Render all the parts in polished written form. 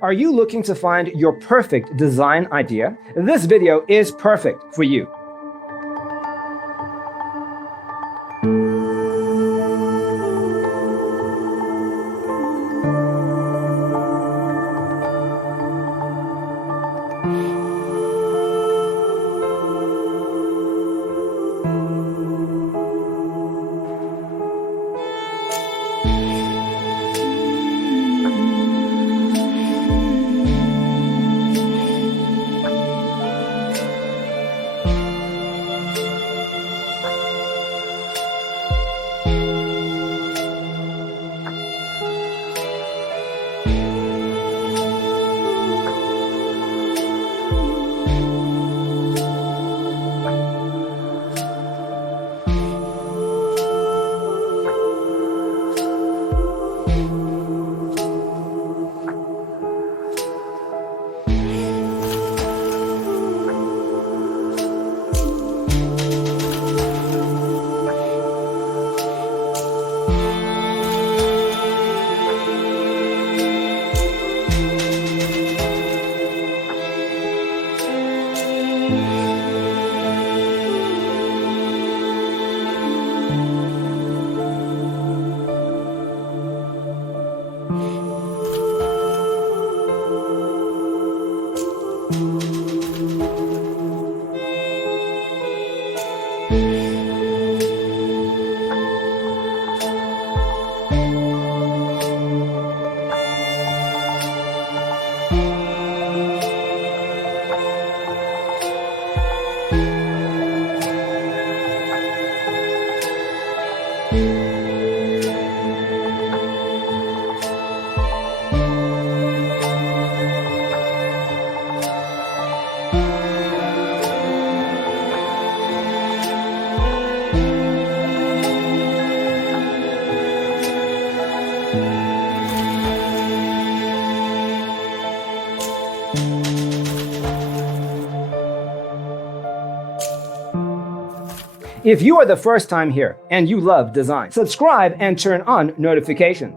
Are you looking to find your perfect design idea? This video is perfect for you. If you are the first time here and you love design, subscribe and turn on notifications.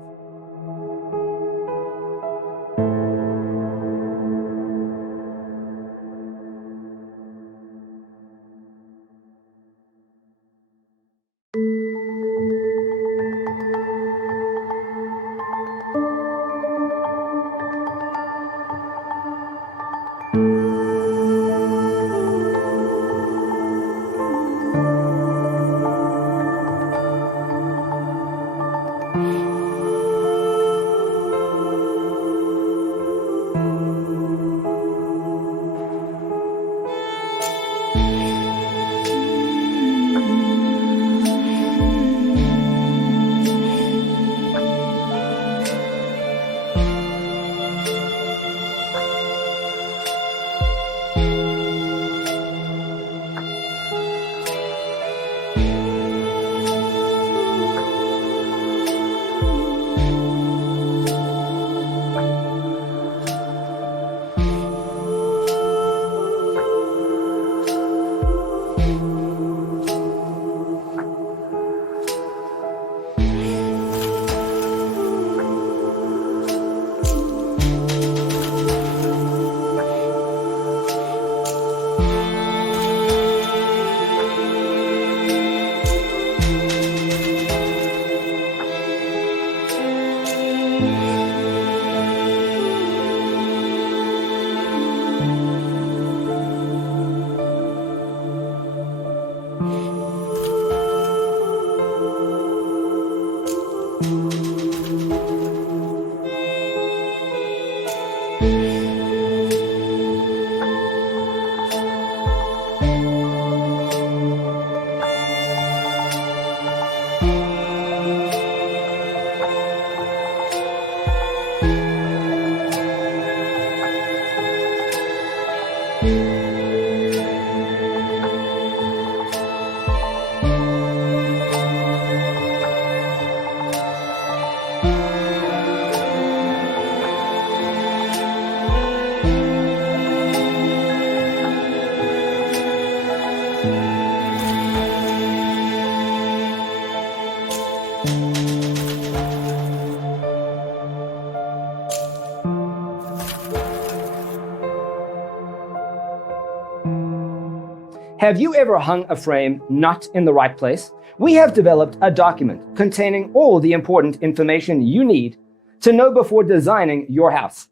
Have you ever hung a frame not in the right place? We have developed a document containing all the important information you need to know before designing your house.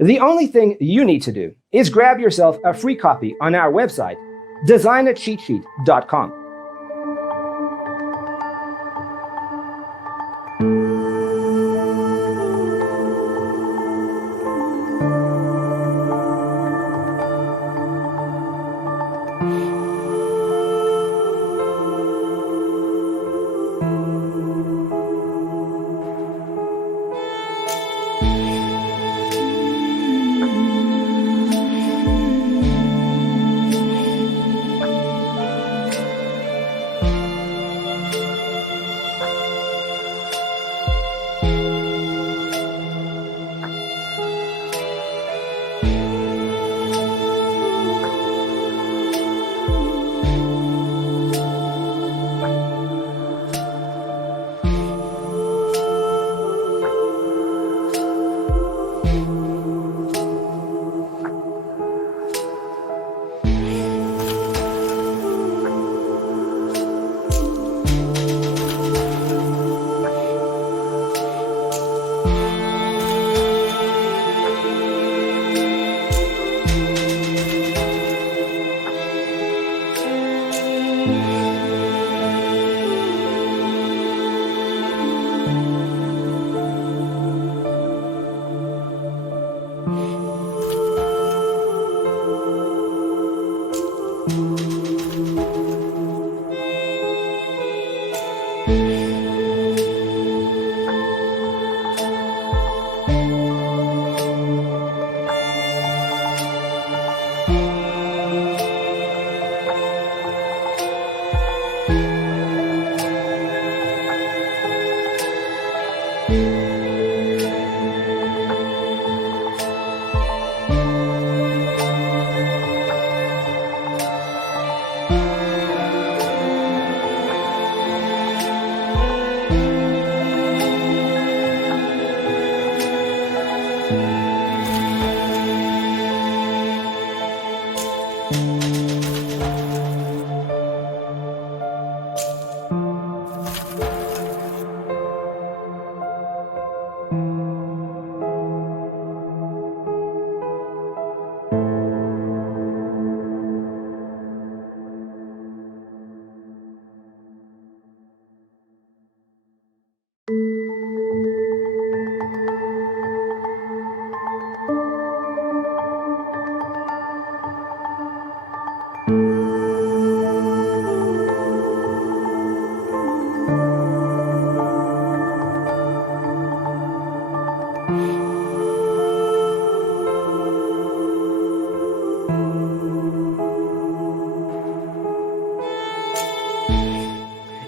The only thing you need to do is grab yourself a free copy on our website, designacheatsheet.com.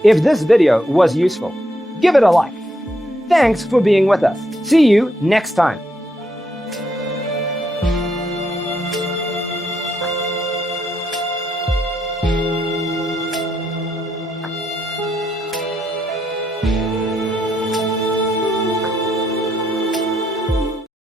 If this video was useful, give it a like. Thanks for being with us. See you next time.